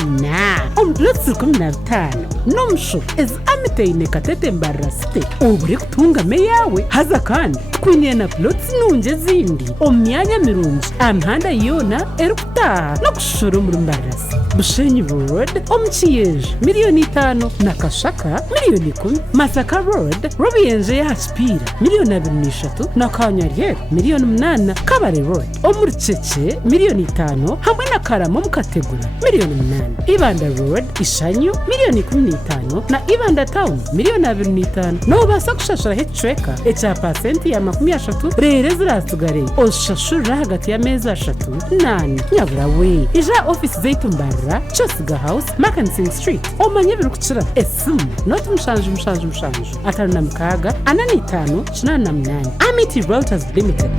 yona omplotsi 15 nomsho ez amiteine katete mbarasite ubure kutunga meyawe haza kandi kwinena plotsi nunje zindi omyanya mirungi amhanda yona erukutaha no kushoro muri mbarasi Bushenyi Road omchiyeje $5,000,000 na Kashaka $10,000,000 Masaka Road Robiyenje ya Haspira $2,300,000 na Kanyarye $8,000,000 Kabare Road Omurchece $5,000,000 hamwe na Karamo Mukategura $8,000,000 Ibanda Road Ishanyo $15,000,000 na Ibanda Town $2,500,000 no basa kushashura hetreka echa pasenti ya 30 rere zirasugare oshashura hagati ya meza 3 nyabura we ija office zeitumbara Chosiga House, Mackenzie Street. Omanye biri kuchira esimu not mushanju atari na mkaga 8588 Amity Realtors Limited.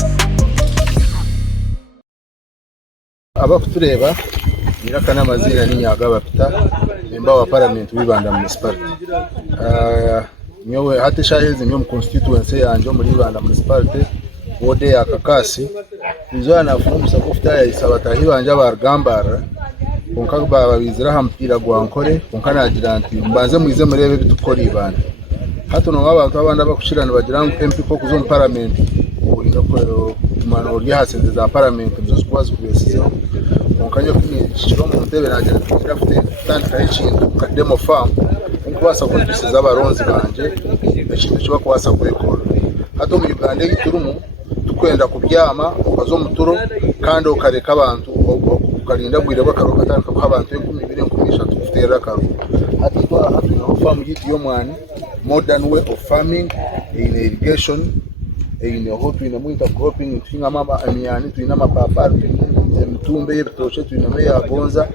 Abakutureba nirakana amazina n'inyaga bafita memba wa parliament w'Ibanda municipality. Nyowe hate shaheze nyo mu constituency yanje muri Ibanda municipality wode ya Kakasi nizo nafunza ko fita ya isabata hibanje abargambara konka babizira hampira gwankore konka nagira nti mbanze muize murebe bitukora Ibanda hato no abantu abanda bakushirana bagira ngo MP ko kuzo parliament uri no ko mano uri hasenze za parliament byo kwazi kubesizo konka nyo kishiro mu ntebe nagira kugira fite tandika y'ichinga ka demo farm konka basa kubisiza abaronzi banje ikintu cyo kwasa kubikora hato mu Uganda y'iturumu tukwenda kubyama ukazo muturo kandi ukareka abantu ukarinda gwira bakaro katandika ko abantu 12 kufitera karo hatwa no farm yiti yo mwana modern way of farming in irrigation in hope in mwita cropping twinga mama amyani twina mapapa mtumbe yebitoshe twina meya bonza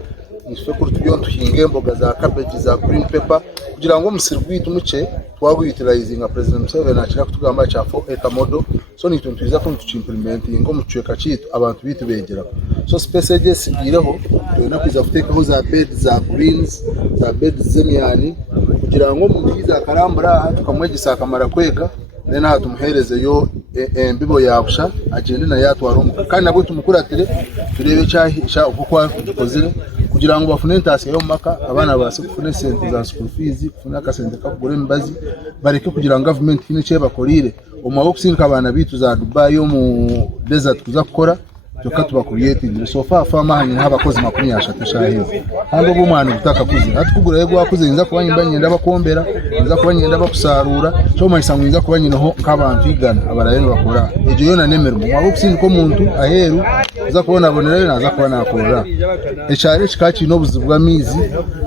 isoko tuyo tuhinge imboga za cabbage za green pepper kugira ngo musirwite umuce twagwitirizinga president Museveni achaka kutugamba cha 4 acre model so ni tuntu twiza ko tuchimplement ngo mucweka cyitu abantu bitu begera so spaces ireho twena kwiza gutekaho za bed za greens za bed zemyani kugira ngo mubiza karambura tukamwegisa akamara kweka nena hatumuhereze yo embibo yabusha agende na yatwaro kandi nabo tumukuratire turebe cyahisha uko dukozire kugira ngo bafune ntasi yo maka abana base kufune sente za school fees kufuna kasente ka kugura imbazi bareke kugira ngo government ine cye bakorire umwabo kusinka abana bitu za Dubai yo mu desert kuza gukora cyoka tubakuriyetingira so fa mahanye n'abakozi 30 shahize hando bumwana gutaka kuzi hatukugura yego wakuze inza kubanyimba nyenda bakombera inza kubanyenda bakusarura cyo mayisa ngiza kubanyinaho nk'abantu igana abarayeni bakora ejo yona nemero umwabo kusinka ko muntu aheru uza kubona abonera naza kubona akora ecare chikachi no buzibwa mizi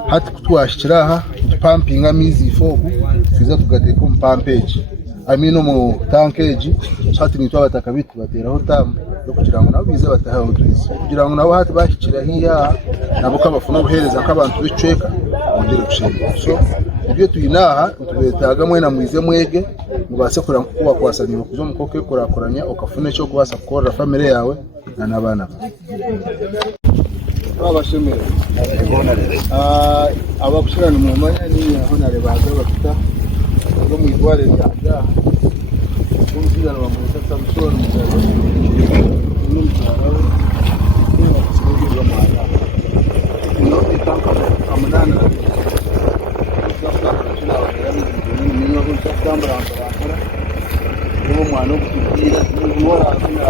hati kutwashikira aha pumping amizi ifoku fiza tugateka umpampage amino mu tankeji hati nitwa batakabitu bateraho tamu yo kugira ngo nabo bize batahaho twese kugira ngo nabo hati bashikira hiya nabo kabafuna guhereza nk'abantu bicweka ongere gushira so ibyo tuyinaha tubetaga mwena mwize mwege mubase kura kuba kwasanira kuzo mukoke kurakoranya ukafune cyo kubasa gukora family yawe n'abana abashemere abakushirana mu mwanya ni aho nare baza bafita ngo mwitware bya kumvira no bamwita Samson muzaro n'umuzaro n'abasirikare b'amana no itanka amanana niyo gutambara ambara uwo mwana ukubwira n'uwara afina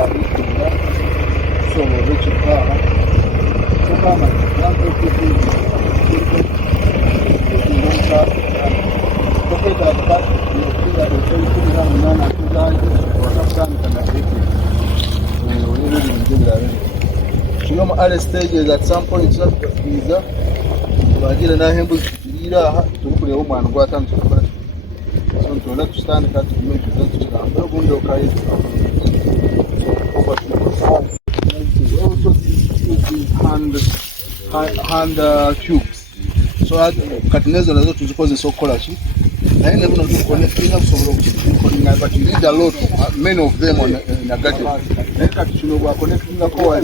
so mu bice kwaha kama yango kiti stages at some point biza bagira nahembu zirira aha turukure wo mwana gwatandukana so ntona tustandika tumeje tukiramba ubundi okaye hand tubes so katinezo nazo tuzikoze sokola chi na ene buno connecting up so but you need a lot many of them on in a garden neka kino gwa connecting up ko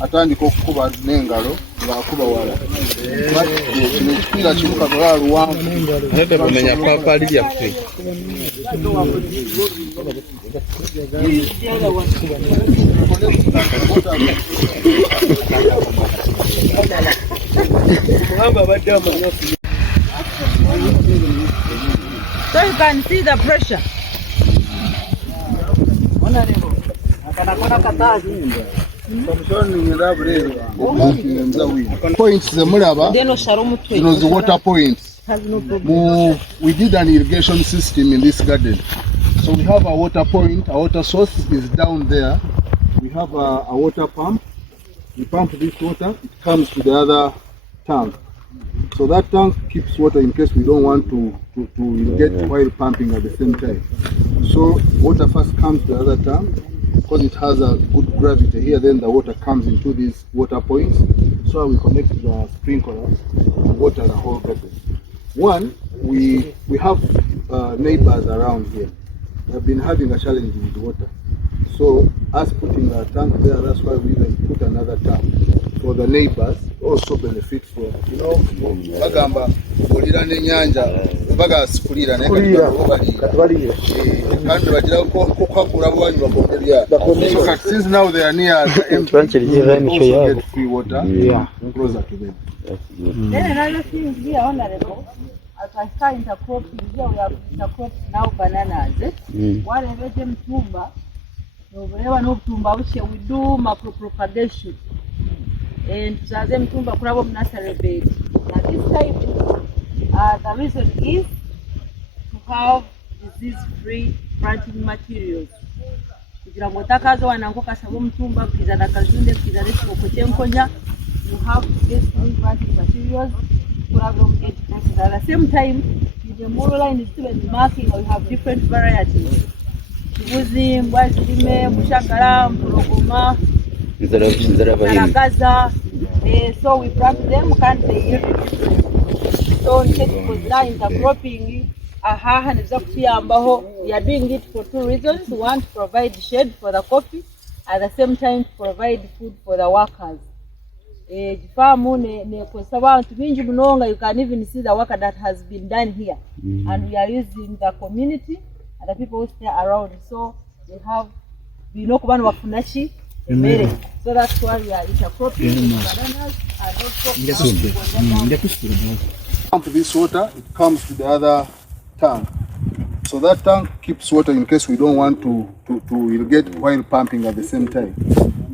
atandika okukuba n'engalo ng'akuba wala kino ekipiira kimuka gwa luwanvu nete bamenya papali lyaffe So you can see the pressure. Points zemulaba zino the water points. We did an irrigation system in this garden. So we have a water point, a water source is down there. We have a water pump. We pump this water, it comes to the other tank. So that tank keeps water in case we don't want to irrigate while pumping at the same time. So water first comes to the other tank because it has a good gravity here. Then the water comes into these water points. So we connect the sprinklers to water the whole garden. One, we have neighbors around here. They've been having a challenge with water. So us putting a tank there, that's why we even put another tank for the neighbors also benefit from. You know, bagamba bolira n'enyanja baga sikulira naye katwalire kandi bagira ko kwakula bwanyu bakondelya. So since now they are near the empty, also get free water closer to them. Then another thing here, honorable, as I start intercropping here, we have intercropped now bananas. Whatever them tumba, whatever no tumba, we do macro propagation. And tuzaze mtumba kurabo nursery bed. Now this type, the reason is to have disease-free planting materials. Kugira ngo takazo wanangoka sabo mtumba kizana kazunde kizana kokotenkonya, you have to get new planting materials. Kurabo get process. At the same time, with the moral line is still marking, we have different varieties. Chibuzi, mbwazilime, mushakara, mpurogoma, Naragaza, so we plant them and they yield different. So because now intercropping, we are doing it for two reasons. One, to provide shade for the coffee, at the same time to provide food for the workers. You can even see the work that has been done here. And we are using the community and the people who stay around. So they have, so that's why we are intercropping bananas and also pump this water, it comes to the other tank. So that tank keeps water in case we don't want to irrigate while pumping at the same time.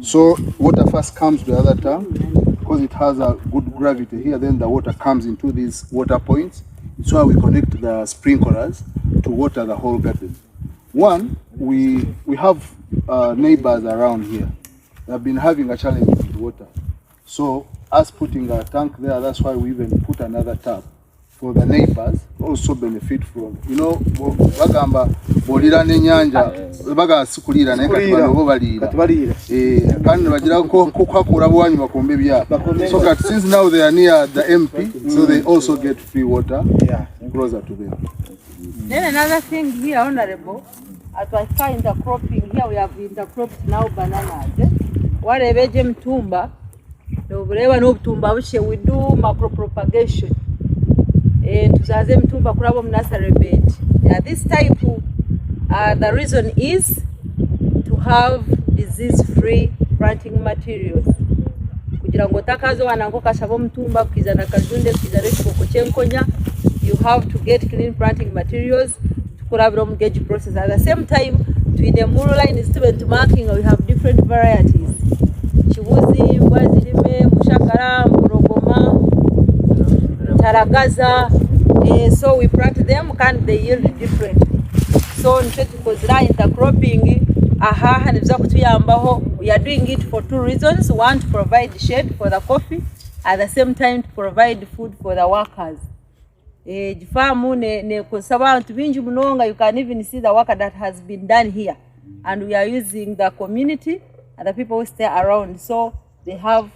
So water first comes to the other tank because it has a good gravity here. Then the water comes into these water points. It's why we connect the sprinklers to water the whole garden. One, we have neighbors around here. They've been having a challenge with water. So us putting a tank there, that's why we even put another tap for the neighbors also benefit from. You know, bagamba bolira n'enyanja baga sikulira naye katwalo balira kandi bagira ko kwakula bwanyu bakombe bya. So since now they are near the MP, so they also get free water closer to them. Then another thing here, honorable, as I start intercropping here, we have intercropped now bananas. Whatever jem tumba, whatever no tumba, we do macro propagation. And tuzaze mtumba kurabo nursery bed. This type, the reason is to have disease-free planting materials. Kugira ngo takazo wanangoka sabo mtumba kizana kazunde kizana kokotenkonya, you have to get clean planting materials to kurabo gauge process. At the same time, to the mural line instrument marking, we have different varieties. Chibuzi, mbwazilime, mushakara, mpurogoma, Naragaza. So we plant them and they yield differently. So because intercropping, we are doing it for two reasons. One, to provide shade for the coffee, at the same time to provide food for the workers. You can even see the work that has been done here. And we are using the community and the people who stay around. So they have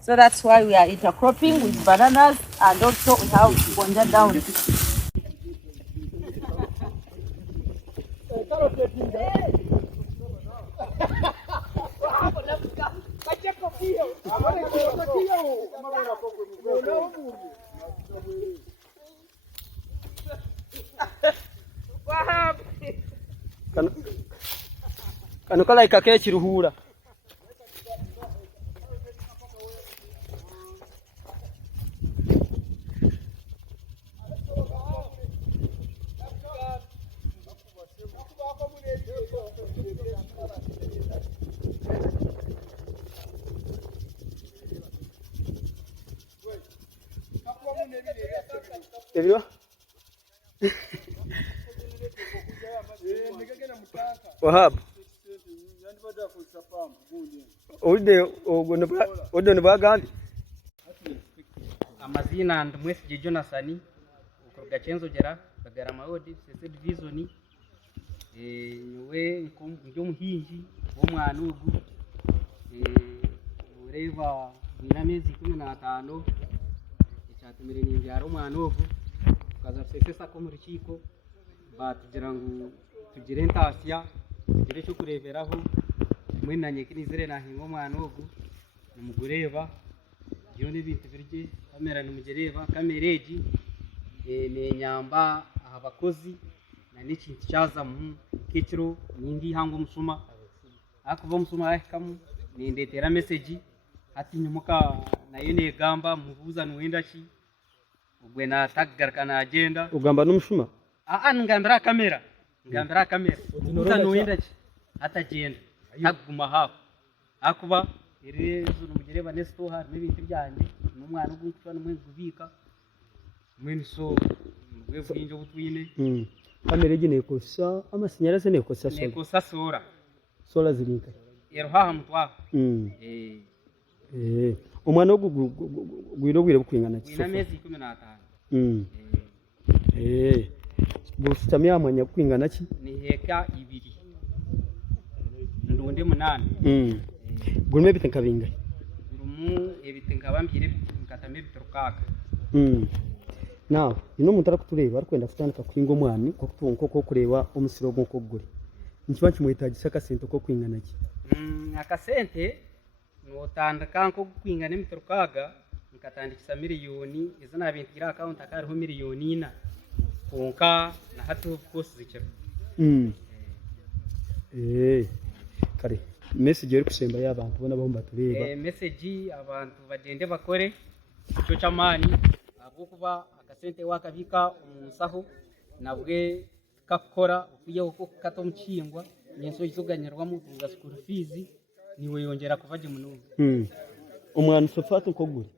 so that's why we are intercropping with bananas and also we have Bonja down. Kano kala ikake kiruhura. ebyo Wahab ode ne bagandi amazina ndumwese Jonathan ukuruga Cenzogera bagara maodi sese division we ndio muhinji w'umwana ugu ureva n'amezi 15 icyatumire n'imbyaro umwana ugu kaza sese ko mu rukiko batugira ngo tugire intasiya tugire cyo kureberaho mwenanye kinizere nahinga umwana ugu numugureba yo n'ibintu birye kamera n'umugereba kamereji ne nyamba abakozi na n'ikintu cyaza mu kitiro nindi hango musuma akuva musuma akamu nindetera message ati nyumuka na yene gamba mubuza nuwenda ki ubwe na tagarkana agenda ugamba n'umushuma ngambira kamera mubuza nuwenda ki atagenda aguma hapo akuba irezo n'umugereba nesto hari n'ibintu byanje n'umwana ugukwa n'umwe gubika mwene so bwe bwinjo butwine kamera gine kosa amasinyaraze ne kosa sola zirinka eroha mutwa umwana gwiro gwire bukwingana ki ina mezi 15 bustamya amanya kwingana ki ni heka 2 ndonde 8 gurme bitenka binga gurumu ebitenka bambire nkatame biturukaga nawe ino muntara kutureba arikwenda kutandika kwinga omwani ko kutunko ko kureba omusiro gonko gure nikiba kimwetagisa akasente ko kwingana ki akasente notandika nko kwingana emiturukaga nkatandikisa miliyoni izina bintu gira account akariho miliyoni 4 konka na hatu of course zikira kare message iri kusemba y'abantu bona bahomba tureba message abantu bagende bakore cyo cyamani kuba akasente wakabika umusaho nabwe kakora ukiye uko katomukingwa nyenso izuganyirwamo tunga school fees niwe yongera kuvaje munubu umwana sofatu koguri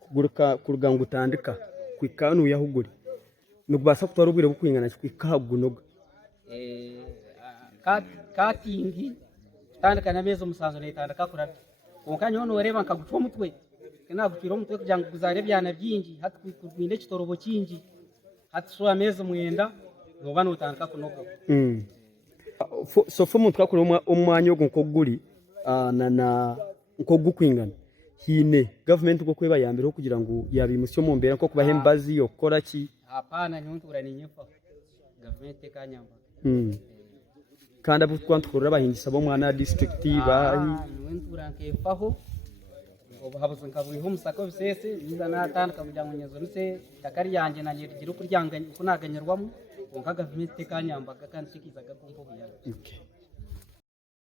kuguruka kuruganga utandika kwikanu yahuguri nubasa kutarubwire bukwingana kwikahagunoga katingi tandika na mezo musanzo netandika kurabye konkanyo no reba nkagucwa mutwe kena gukira umutwe kujya kuzare byana byingi hati kurwinde kitorobo kingi hati so ameze mwenda ngoba nutandika kunoga so fo mutwe akora umwanya wo guri na nko gukwingana hine government ko kweba yambere kugira ngo yabimusyo mu mbere ko kubahembazi yokora ki hapana nyuntura ni nyefa government kanyamba kandi abutwantukura bahingisa bo mwana district bahi nyuntura nkefaho obahabuze nkaburiho musako bisese niza natandika kugira ngo nyezo nise takari yanje na nyirigira kuryanganya kunaganyirwamo onka government kanyamba kandi kikizaga kumpo bya